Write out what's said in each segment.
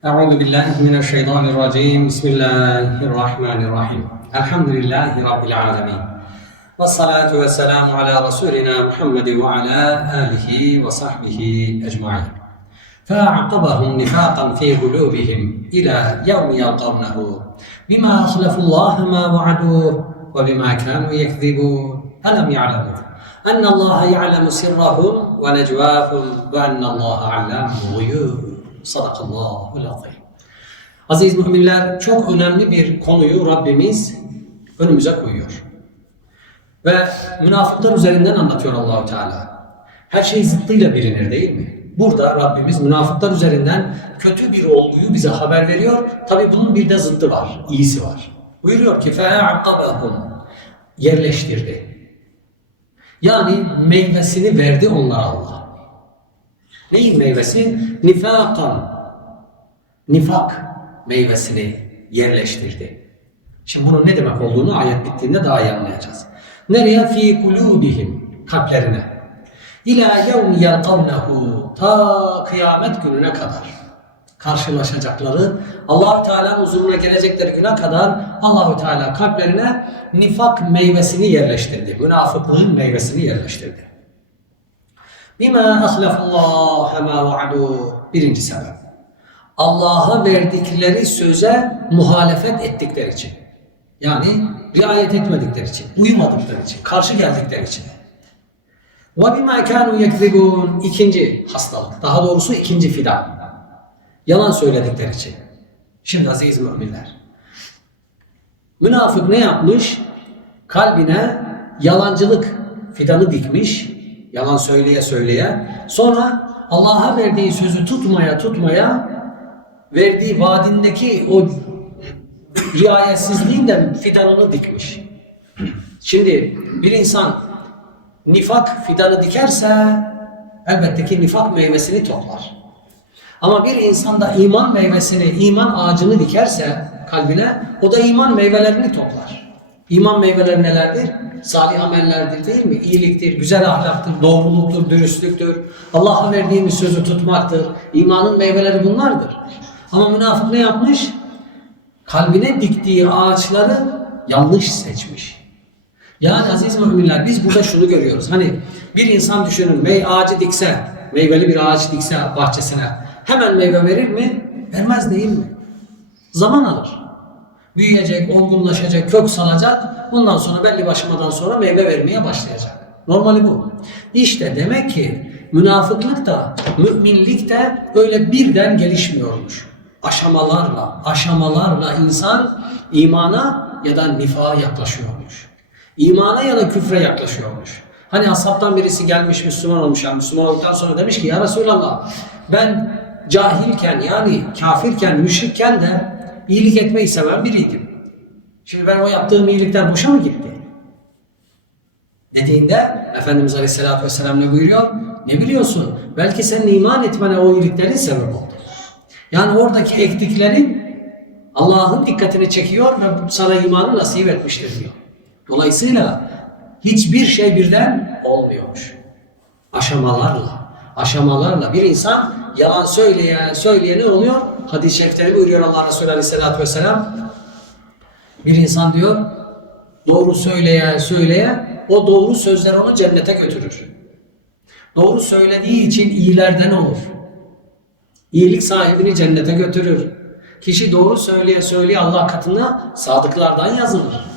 أعوذ بالله من الشيطان الرجيم. بسم الله الرحمن الرحيم. الحمد لله رب العالمين. والصلاة والسلام على رسولنا محمد وعلى آله وصحبه أجمعين. فأعقبهم نفاقا في قلوبهم إلى يوم يلقونه. بما أخلفوا الله ما وعدوه وبما كانوا يكذبون. ألم يعلموا أن الله يعلم سرهم ونجواهم وأن الله علام الغيوب. Sadakallahu azim. Aziz müminler çok önemli bir konuyu Rabbimiz önümüze koyuyor. Ve münafıklar üzerinden anlatıyor Allahu Teala. Her şey zıttıyla bilinir değil mi? Burada Rabbimiz münafıklar üzerinden kötü bir olguyu bize haber veriyor. Tabi bunun bir de zıttı var, iyisi var. Buyuruyor ki فَاَعْقَبَهُمْ Yerleştirdi. Yani meyvesini verdi onlara Allah. Neyin meyvesi? Nifakan. Nifak meyvesini yerleştirdi. Şimdi bunun ne demek olduğunu ayet bittiğinde daha iyi anlayacağız. Nereye? Fi kulubihim. Kalplerine. İlâ yevmi yelkavnehu. Ta kıyamet gününe kadar. Karşılaşacakları allah Teala'nın huzuruna gelecekleri güne kadar Allahu Teala kalplerine nifak meyvesini yerleştirdi. Münafıklığın meyvesini yerleştirdi. Bima ahlafallah ma vaadu. Birinci sebep. Allah'a verdikleri söze muhalefet ettikleri için. Yani riayet etmedikleri için, uymadıkları için, karşı geldikleri için. Ve bima kanu yekzibun. İkinci hastalık. Daha doğrusu ikinci fidan. Yalan söyledikleri için. Şimdi aziz müminler. Münafık ne yapmış? Kalbine yalancılık fidanı dikmiş yalan söyleye söyleye. Sonra Allah'a verdiği sözü tutmaya tutmaya verdiği vaadindeki o riayetsizliğinden fidanını dikmiş. Şimdi bir insan nifak fidanı dikerse elbette ki nifak meyvesini toplar. Ama bir insan da iman meyvesini, iman ağacını dikerse kalbine o da iman meyvelerini toplar. İman meyveleri nelerdir? Salih amellerdir değil mi? İyiliktir, güzel ahlaktır, doğruluktur, dürüstlüktür. Allah'a verdiğimiz sözü tutmaktır. İmanın meyveleri bunlardır. Ama münafık ne yapmış? Kalbine diktiği ağaçları yanlış seçmiş. Yani aziz müminler biz burada şunu görüyoruz. Hani bir insan düşünün mey ağacı dikse, meyveli bir ağaç dikse bahçesine hemen meyve verir mi? Vermez değil mi? Zaman alır büyüyecek, olgunlaşacak, kök salacak. Bundan sonra belli başımadan sonra meyve vermeye başlayacak. Normali bu. İşte demek ki münafıklık da, müminlik de öyle birden gelişmiyormuş. Aşamalarla, aşamalarla insan imana ya da nifağa yaklaşıyormuş. İmana ya da küfre yaklaşıyormuş. Hani ashabtan birisi gelmiş Müslüman olmuş. Yani Müslüman olduktan sonra demiş ki ya Resulallah ben cahilken yani kafirken, müşrikken de iyilik etmeyi seven biriydim. Şimdi ben o yaptığım iyilikler boşa mı gitti? Dediğinde Efendimiz Aleyhisselatü Vesselam ne buyuruyor? Ne biliyorsun? Belki senin iman etmene o iyiliklerin sebep oldu. Yani oradaki ektiklerin Allah'ın dikkatini çekiyor ve sana imanı nasip etmiştir diyor. Dolayısıyla hiçbir şey birden olmuyormuş. Aşamalarla, aşamalarla bir insan yalan söyleye söyleye ne oluyor? Hadis-i şerifleri buyuruyor Allah Resulü Aleyhisselatü Vesselam. Bir insan diyor doğru söyleye söyleye o doğru sözler onu cennete götürür. Doğru söylediği için iyilerden olur. İyilik sahibini cennete götürür. Kişi doğru söyleye söyleye Allah katına sadıklardan yazılır.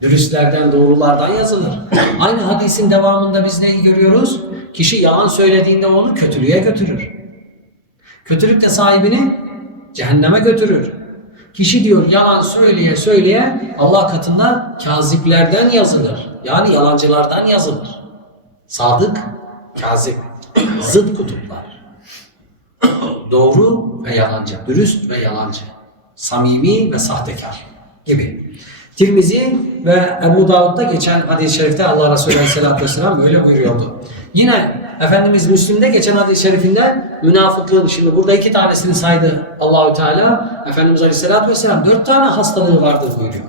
Dürüstlerden, doğrulardan yazılır. Aynı hadisin devamında biz neyi görüyoruz? Kişi yalan söylediğinde onu kötülüğe götürür. Kötülük de sahibini cehenneme götürür. Kişi diyor yalan söyleye söyleye Allah katında kaziplerden yazılır. Yani yalancılardan yazılır. Sadık, kazip, zıt kutuplar. Doğru ve yalancı, dürüst ve yalancı, samimi ve sahtekar gibi. Tirmizi ve Ebu Davud'da geçen hadis-i şerifte Allah Resulü Aleyhisselatü Vesselam böyle buyuruyordu. Yine Efendimiz Müslim'de geçen hadis-i şerifinde münafıklığın, şimdi burada iki tanesini saydı Allahü Teala. Efendimiz Aleyhisselatü Vesselam dört tane hastalığı vardır buyuruyor.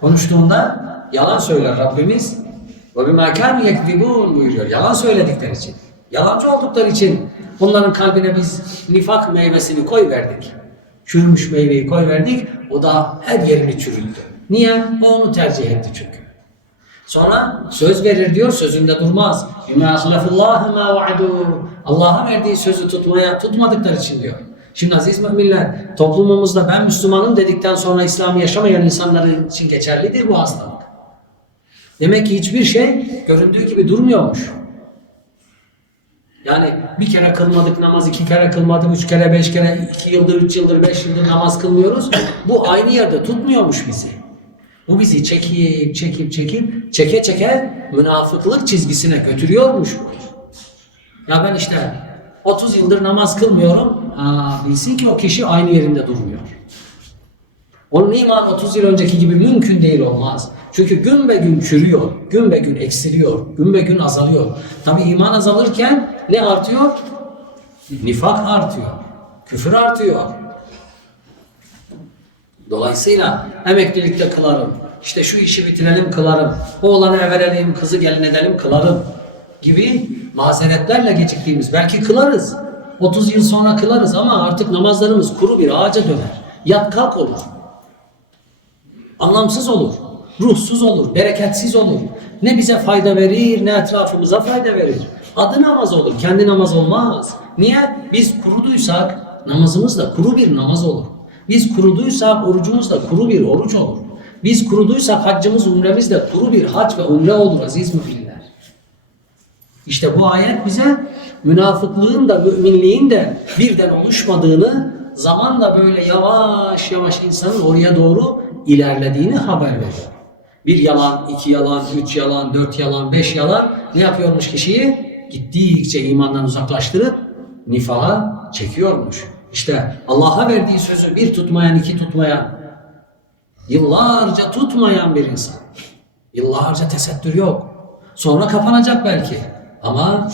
Konuştuğunda yalan söyler Rabbimiz. Ve bimâ kânu yekzibûn buyuruyor. Yalan söyledikleri için. Yalancı oldukları için onların kalbine biz nifak meyvesini koy verdik. Çürümüş meyveyi koyverdik. O da her yerini çürüttü. Niye? O onu tercih etti çünkü. Sonra söz verir diyor, sözünde durmaz. Allah'a verdiği sözü tutmaya tutmadıkları için diyor. Şimdi aziz müminler, toplumumuzda ben Müslümanım dedikten sonra İslam'ı yaşamayan insanlar için geçerlidir bu hastalık. Demek ki hiçbir şey göründüğü gibi durmuyormuş. Yani bir kere kılmadık namaz, iki kere kılmadık, üç kere, beş kere, iki yıldır, üç yıldır, beş yıldır namaz kılmıyoruz. Bu aynı yerde tutmuyormuş bizi. Bu bizi çekip, çekip, çekip, çeke çeke münafıklık çizgisine götürüyormuş bu. Ya ben işte 30 yıldır namaz kılmıyorum. Ha, bilsin ki o kişi aynı yerinde durmuyor. Onun iman 30 yıl önceki gibi mümkün değil olmaz. Çünkü gün be gün çürüyor, gün be gün eksiliyor, gün be gün azalıyor. Tabi iman azalırken ne artıyor? Nifak artıyor, küfür artıyor. Dolayısıyla emeklilikte kılarım, işte şu işi bitirelim kılarım, oğlanı verelim, kızı gelin edelim kılarım gibi mazeretlerle geciktiğimiz belki kılarız. 30 yıl sonra kılarız ama artık namazlarımız kuru bir ağaca döner. Yat kalk olur. Anlamsız olur. Ruhsuz olur, bereketsiz olur. Ne bize fayda verir, ne etrafımıza fayda verir. Adı namaz olur, kendi namaz olmaz. Niye? Biz kuruduysak namazımız da kuru bir namaz olur. Biz kuruduysak orucumuz da kuru bir oruç olur. Biz kuruduysak haccımız, umremiz de kuru bir hac ve umre olur aziz müminler. İşte bu ayet bize münafıklığın da müminliğin de birden oluşmadığını zamanla böyle yavaş yavaş insanın oraya doğru ilerlediğini haber veriyor. Bir yalan, iki yalan, üç yalan, dört yalan, beş yalan ne yapıyormuş kişiyi? Gittikçe imandan uzaklaştırıp nifaha çekiyormuş. İşte Allah'a verdiği sözü bir tutmayan, iki tutmayan, yıllarca tutmayan bir insan. Yıllarca tesettür yok. Sonra kapanacak belki. Ama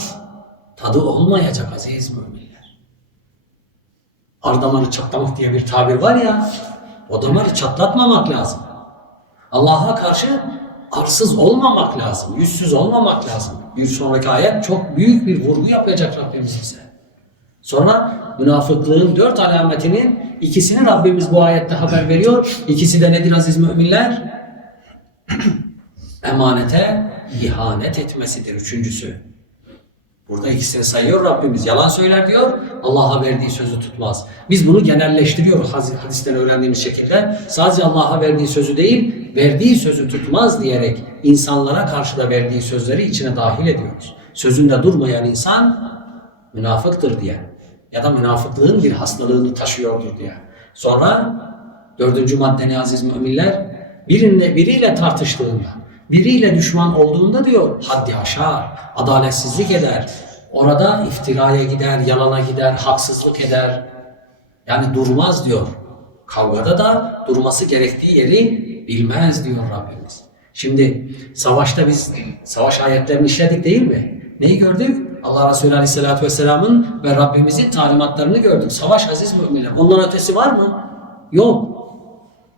tadı olmayacak aziz müminler. Ardamarı çatlamak diye bir tabir var ya, o çatlatmamak lazım. Allah'a karşı arsız olmamak lazım, yüzsüz olmamak lazım. Bir sonraki ayet çok büyük bir vurgu yapacak Rabbimiz bize. Sonra münafıklığın dört alametinin ikisini Rabbimiz bu ayette haber veriyor. İkisi de nedir aziz müminler? Emanete ihanet etmesidir üçüncüsü. Burada ikisini sayıyor Rabbimiz. Yalan söyler diyor, Allah'a verdiği sözü tutmaz. Biz bunu genelleştiriyoruz hadisten öğrendiğimiz şekilde. Sadece Allah'a verdiği sözü değil, verdiği sözü tutmaz diyerek insanlara karşı da verdiği sözleri içine dahil ediyoruz. Sözünde durmayan insan münafıktır diye ya da münafıklığın bir hastalığını taşıyordur diye. Sonra dördüncü madde ne aziz müminler? Birine, biriyle tartıştığında, biriyle düşman olduğunda diyor haddi aşar, adaletsizlik eder. Orada iftiraya gider, yalana gider, haksızlık eder. Yani durmaz diyor. Kavgada da durması gerektiği yeri bilmez diyor Rabbimiz. Şimdi savaşta biz savaş ayetlerini işledik değil mi? Neyi gördük? Allah Resulü Aleyhisselatü Vesselam'ın ve Rabbimizin talimatlarını gördük. Savaş aziz müminler. Ondan ötesi var mı? Yok.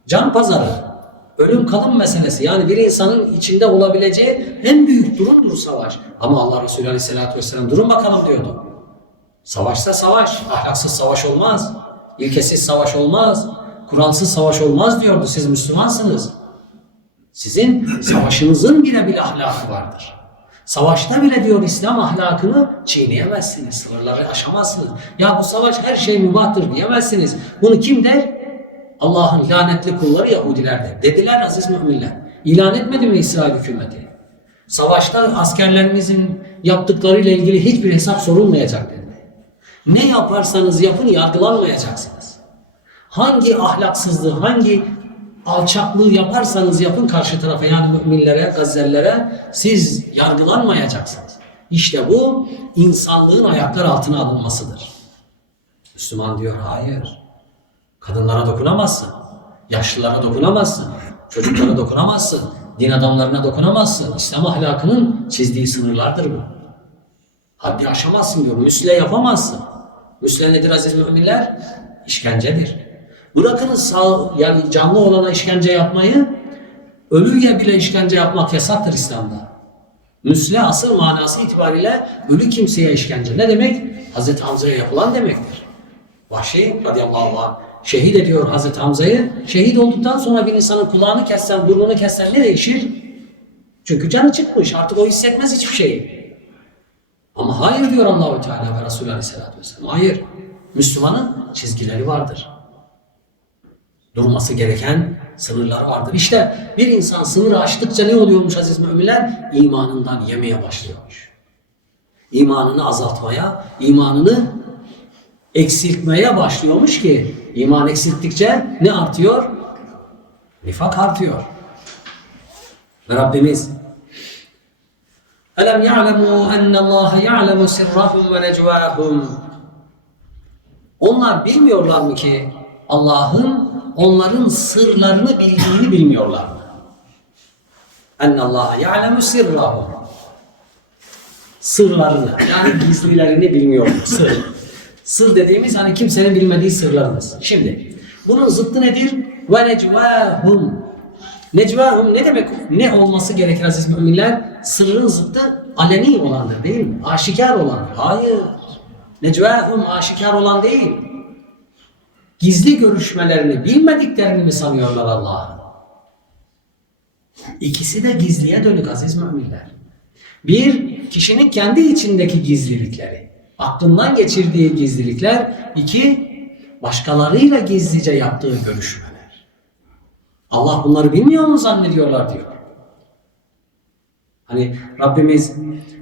Can pazarı. Ölüm kalım meselesi. Yani bir insanın içinde olabileceği en büyük durumdur savaş. Ama Allah Resulü Aleyhisselatü Vesselam durun bakalım diyordu. Savaşsa savaş. Ahlaksız savaş olmaz. İlkesiz savaş olmaz. Kur'ansız savaş olmaz diyordu. Siz Müslümansınız. Sizin savaşınızın bile bir ahlakı vardır. Savaşta bile diyor İslam ahlakını çiğneyemezsiniz. Sınırları aşamazsınız. Ya bu savaş her şey mübahtır diyemezsiniz. Bunu kim der? Allah'ın lanetli kulları Yahudiler der. Dediler aziz müminler. İlan etmedi mi İsrail hükümeti? Savaşta askerlerimizin yaptıklarıyla ilgili hiçbir hesap sorulmayacak dedi. Ne yaparsanız yapın yargılanmayacaksınız. Hangi ahlaksızlığı, hangi alçaklığı yaparsanız yapın karşı tarafa yani müminlere, gazelere siz yargılanmayacaksınız. İşte bu insanlığın ayaklar altına alınmasıdır. Müslüman diyor hayır. Kadınlara dokunamazsın. Yaşlılara dokunamazsın. Çocuklara dokunamazsın. Din adamlarına dokunamazsın. İslam ahlakının çizdiği sınırlardır bu. Haddi aşamazsın diyor. Müsle yapamazsın. Müsle nedir aziz müminler? İşkencedir. Bırakınız sağ, yani canlı olana işkence yapmayı, ölüye bile işkence yapmak yasaktır İslam'da. Müsle asıl manası itibariyle ölü kimseye işkence. Ne demek? Hazreti Hamza'ya yapılan demektir. Vahşi radıyallahu anh şehit ediyor Hazreti Hamza'yı. Şehit olduktan sonra bir insanın kulağını kessen, burnunu kessen ne değişir? Çünkü canı çıkmış. Artık o hissetmez hiçbir şeyi. Ama hayır diyor Allahu Teala ve Resulü Aleyhisselatü Vesselam. Hayır. Müslümanın çizgileri vardır. Durması gereken sınırlar vardır. İşte bir insan sınırı aştıkça ne oluyormuş aziz müminler? İmanından yemeye başlıyormuş. İmanını azaltmaya, imanını eksiltmeye başlıyormuş ki iman eksilttikçe ne artıyor? Nifak artıyor. Ve Rabbimiz Elem ya'lemu ennallâhe ya'lemu sirrahum ve necvâhum Onlar bilmiyorlar mı ki Allah'ın onların sırlarını bildiğini bilmiyorlar mı? Ennallâhe ya'lemu sirrahum Sırlarını yani gizlilerini bilmiyor. Sır. Sır dediğimiz hani kimsenin bilmediği sırlarımız. Şimdi bunun zıttı nedir? Ve necvâhum Necvahum ne demek? Ne olması gerekir aziz müminler? Sırrın zıttı aleni olandır değil mi? Aşikar olan. Hayır. Necvahum aşikar olan değil. Gizli görüşmelerini bilmediklerini mi sanıyorlar Allah'ı? İkisi de gizliye dönük aziz müminler. Bir, kişinin kendi içindeki gizlilikleri Aklından geçirdiği gizlilikler. iki başkalarıyla gizlice yaptığı görüşmeler. Allah bunları bilmiyor mu zannediyorlar diyor. Hani Rabbimiz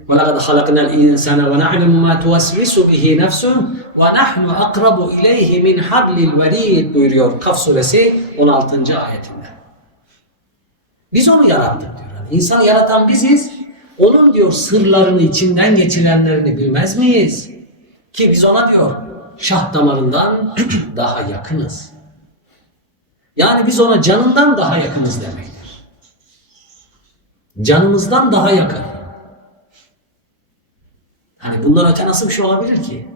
وَلَقَدْ خَلَقْنَا الْاِنْسَانَ وَنَعْلَمُ مَا تُوَسْوِسُ بِهِ نَفْسُهُ وَنَحْنُ أَقْرَبُ اِلَيْهِ مِنْ حَبْلِ الْوَرِيدِ buyuruyor Kaf suresi 16. ayetinde. Biz onu yarattık diyor. Yani insanı yaratan biziz. Onun diyor sırlarını, içinden geçirenlerini bilmez miyiz? Ki biz ona diyor şah damarından daha yakınız. Yani biz ona canından daha yakınız demektir. Canımızdan daha yakın. Hani bundan öte nasıl bir şey olabilir ki?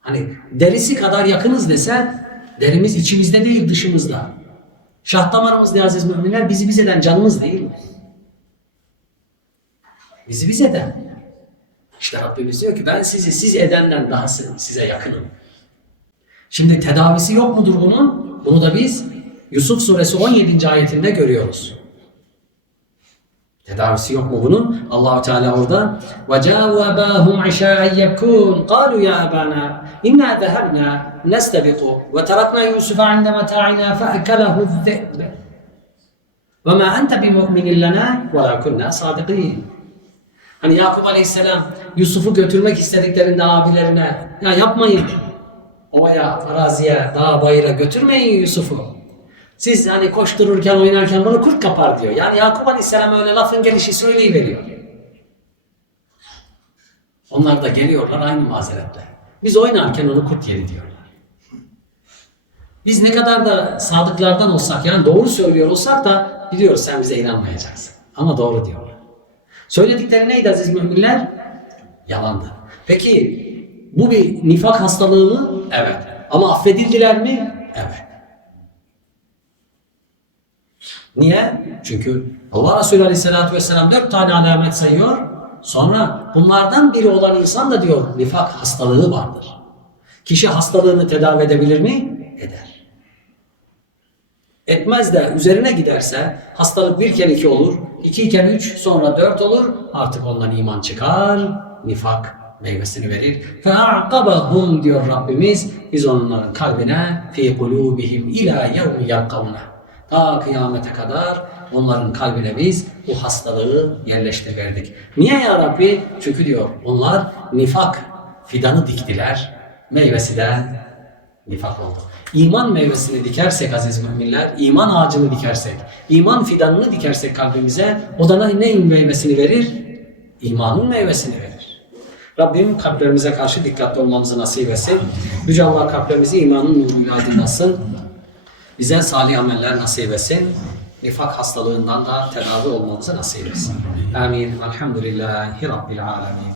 Hani derisi kadar yakınız dese derimiz içimizde değil dışımızda. Şah damarımız ne aziz müminler bizi biz eden canımız değil mi? Bizi biz eden. İşte Rabbimiz diyor ki ben sizi siz edenden daha size yakınım. Şimdi tedavisi yok mudur bunun? Bunu da biz Yusuf suresi 17. ayetinde görüyoruz. Tedavisi yok mu bunun? allah Teala orada وَجَاءُوا أَبَاهُمْ عِشَاءً يَبْكُونَ قَالُوا يَا أَبَانَا إِنَّا ذَهَبْنَا نَسْتَبِقُ وَتَرَكْنَا يُوسُفَ عِنْدَ مَتَاعِنَا فَأَكَلَهُ الذِّئْبُ وَمَا أَنْتَ بِمُؤْمِنٍ لَنَا وَلَا كُنَّا صَادِقِينَ Hani Yakup Aleyhisselam Yusuf'u götürmek istediklerinde abilerine ya yapmayın ovaya, araziye, dağa, bayıra götürmeyin Yusuf'u. Siz hani koştururken, oynarken bunu kurt kapar diyor. Yani Yakup Aleyhisselam öyle lafın gelişi söyleyiveriyor. Onlar da geliyorlar aynı mazeretle. Biz oynarken onu kurt yedi diyorlar. Biz ne kadar da sadıklardan olsak yani doğru söylüyor olsak da biliyoruz sen bize inanmayacaksın. Ama doğru diyorlar. Söyledikleri neydi aziz müminler? Yalandı. Peki bu bir nifak hastalığı mı? Evet. Ama affedildiler mi? Evet. Niye? Çünkü Allah Resulü Aleyhisselatü Vesselam dört tane alamet sayıyor. Sonra bunlardan biri olan insan da diyor nifak hastalığı vardır. Kişi hastalığını tedavi edebilir mi? Eder Etmez de üzerine giderse hastalık bir kere iki olur, iki iken üç, sonra dört olur. Artık ondan iman çıkar, nifak meyvesini verir. فَاَعْقَبَهُمْ diyor Rabbimiz. Biz onların kalbine فِي قُلُوبِهِمْ اِلَى يَوْمِ يَلْقَوْنَ Ta kıyamete kadar onların kalbine biz bu hastalığı yerleştirverdik. Niye ya Rabbi? Çünkü diyor onlar nifak fidanı diktiler. Meyvesi de nifak oldu. İman meyvesini dikersek aziz müminler, iman ağacını dikersek, iman fidanını dikersek kalbimize, o da ne meyvesini verir? İmanın meyvesini verir. Rabbim kalplerimize karşı dikkatli olmamızı nasip etsin. Yüce Allah kalplerimizi imanın nuruyla aydınlasın. Bize salih ameller nasip etsin. Nifak hastalığından da tedavi olmamızı nasip etsin. Amin. Elhamdülillahi Rabbil alemin.